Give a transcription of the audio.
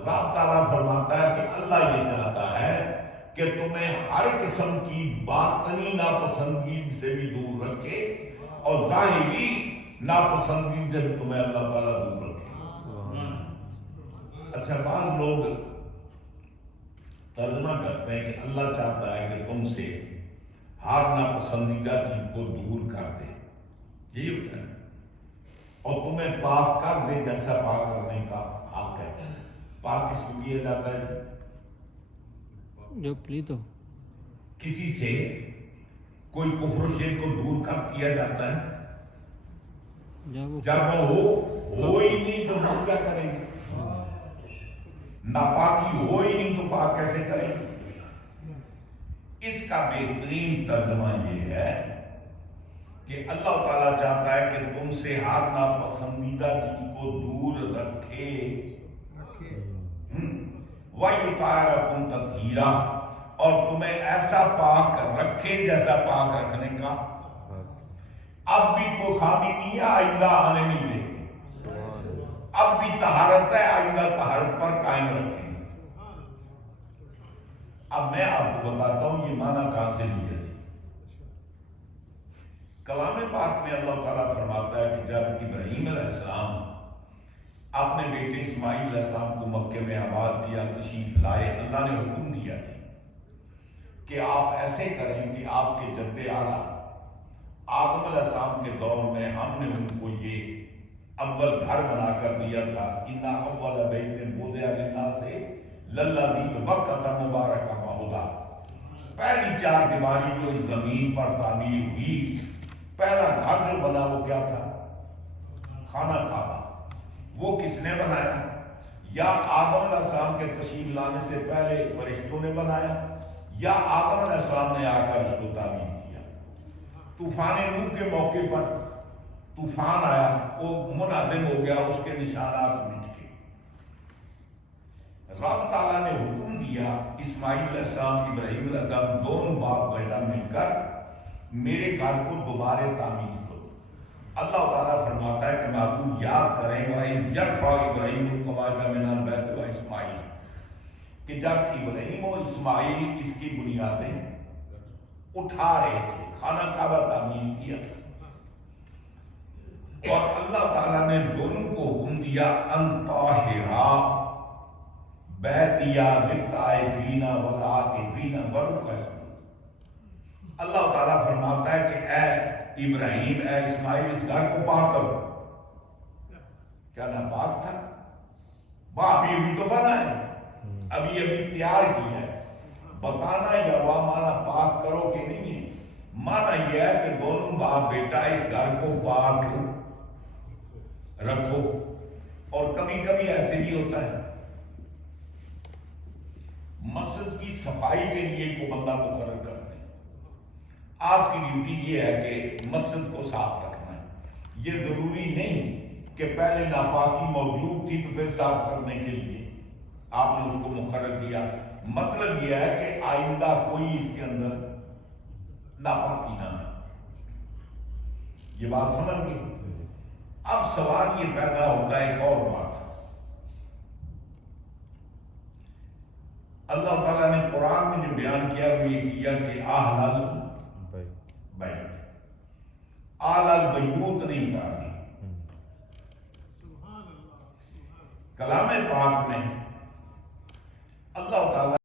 رب تعالیٰ فرماتا ہے کہ اللہ یہ چاہتا ہے کہ تمہیں ہر قسم کی باطنی ناپسندگی سے بھی دور رکھے اور ظاہری ناپسندگی سے بھی تمہیں اللہ تعالیٰ دور رکھے۔ اچھا، بعض لوگ ترجمہ کرتے ہیں کہ اللہ چاہتا ہے کہ تم سے ہر ناپسندیدہ چیز کو دور کر دے، یہی ہوتا ہے، اور تمہیں پاک کر دے جیسا پاک کرنے کا حق ہے۔ پاک کس کو کیا جاتا ہے؟ جو پلیت ہو، کسی سے کوئی کفر و شرک کو دور کب کیا جاتا ہے؟ جب وہ ہو ہی نہیں تو دور کیا کریں گے؟ ناپاکی ہو ہی نہیں تو پاک کیسے کریں گے؟ اس کا بہترین ترجمہ یہ ہے کہ اللہ تعالیٰ چاہتا ہے کہ تم سے ہر ناپسندیدہ چیز کو دور رکھے، وَيُطَهِّرَكُمْ تَطْهِيرًا، اور تمہیں ایسا پاک رکھے جیسا پاک رکھنے کا اب بھی کوئی خامی نہیں ہے، آئندہ آنے نہیں دیں گے، اب بھی طہارت ہے، آئندہ طہارت پر قائم رکھیں گے۔ اب میں آپ کو بتاتا ہوں یہ معنی کہاں سے لیا ہے۔ کلام پاک میں اللہ تعالیٰ فرماتا ہے کہ جب ابراہیم علیہ السلام اپنے بیٹے اسماعیل علیہ السلام کو مکے میں آباد کیا، تشریف لائے، اللہ نے حکم دیا کہ آپ ایسے کریں کہ آپ کے جد اعلیٰ آدم علیہ السلام کے دور میں ہم نے ان کو یہ اول گھر بنا کر دیا تھا، اِنَّا أَوَّلَ بَيْتٍ وُضِعَ لِلنَّاسِ لَلَّذِي بِبَكَّةَ مُبَارَكًا وَهُدًى، پہلی چار دیواری جو اس زمین پر تعمیر ہوئی، پہلا گھر جو بنا وہ کیا تھا؟ خانہ کعبہ۔ وہ کس نے بنایا؟ یا آدم علیہ السلام کے تشریف لانے سے پہلے فرشتوں نے بنایا، یا آدم علیہ السلام نے آ کر اس کو تعمیر کیا۔ طوفان نوح کے موقع پر طوفان آیا، وہ منہدم ہو گیا، اس کے نشانات مٹ گئے۔ رب تعالیٰ نے حکم دیا اسماعیل علیہ السلام، ابراہیم علیہ السلام دونوں باپ بیٹا مل کر میرے گھر کو دوبارہ تعمیر کرو۔ اللہ تعالیٰ فرماتا ہے کہ محبوب یاد کریں وَإِذْ يَرْفَعُ إِبْرَاهِيمُ الْقَوَاعِدَ مِنَ الْبَيْتِ وَإِسْمَاعِيلُ، کہ جب ابراہیم و اسماعیل اس کی بنیادیں اٹھا رہے تھے، خانہ کعبہ تعمیر کیا تھا، اور اللہ تعالیٰ نے دونوں کو حکم دیا ان طاہرا بیتیا للطائفین والعاکفین والرکع السجود۔ اللہ تعالیٰ فرماتا ہے کہ اے ابراہیم، اے اسماعیل، اس گھر کو پاک کرو۔ کیا ناپاک تھا؟ ابھی تو بنا ہے، ابھی تیار کیا ہے۔ بتانا یا وہ مانا پاک کرو کہ نہیں ہے، مانا یہ ہے کہ دونوں باپ بیٹا اس گھر کو پاک رکھو۔ اور کبھی کبھی ایسے بھی ہوتا ہے مسجد کی صفائی کے لیے کوئی بندہ مقرر کرتے ہیں، آپ کی ڈیوٹی یہ ہے کہ مسجد کو صاف رکھنا ہے۔ یہ ضروری نہیں کہ پہلے ناپاکی موجود تھی تو پھر صاف کرنے کے لیے آپ نے اس کو مقرر کیا۔ مطلب یہ ہے کہ آئندہ کوئی اس کے اندر ناپاکی نہ ہے۔ یہ بات سمجھ گئی؟ اب سوال یہ پیدا ہوتا ہے ایک اور بات، اللہ تعالیٰ نے قرآن میں جو بیان کیا وہ یہ کیا کہ اہل البیت، اعلی البیوت نہیں کہا گیا۔ کلام پاک میں اللہ تعالیٰ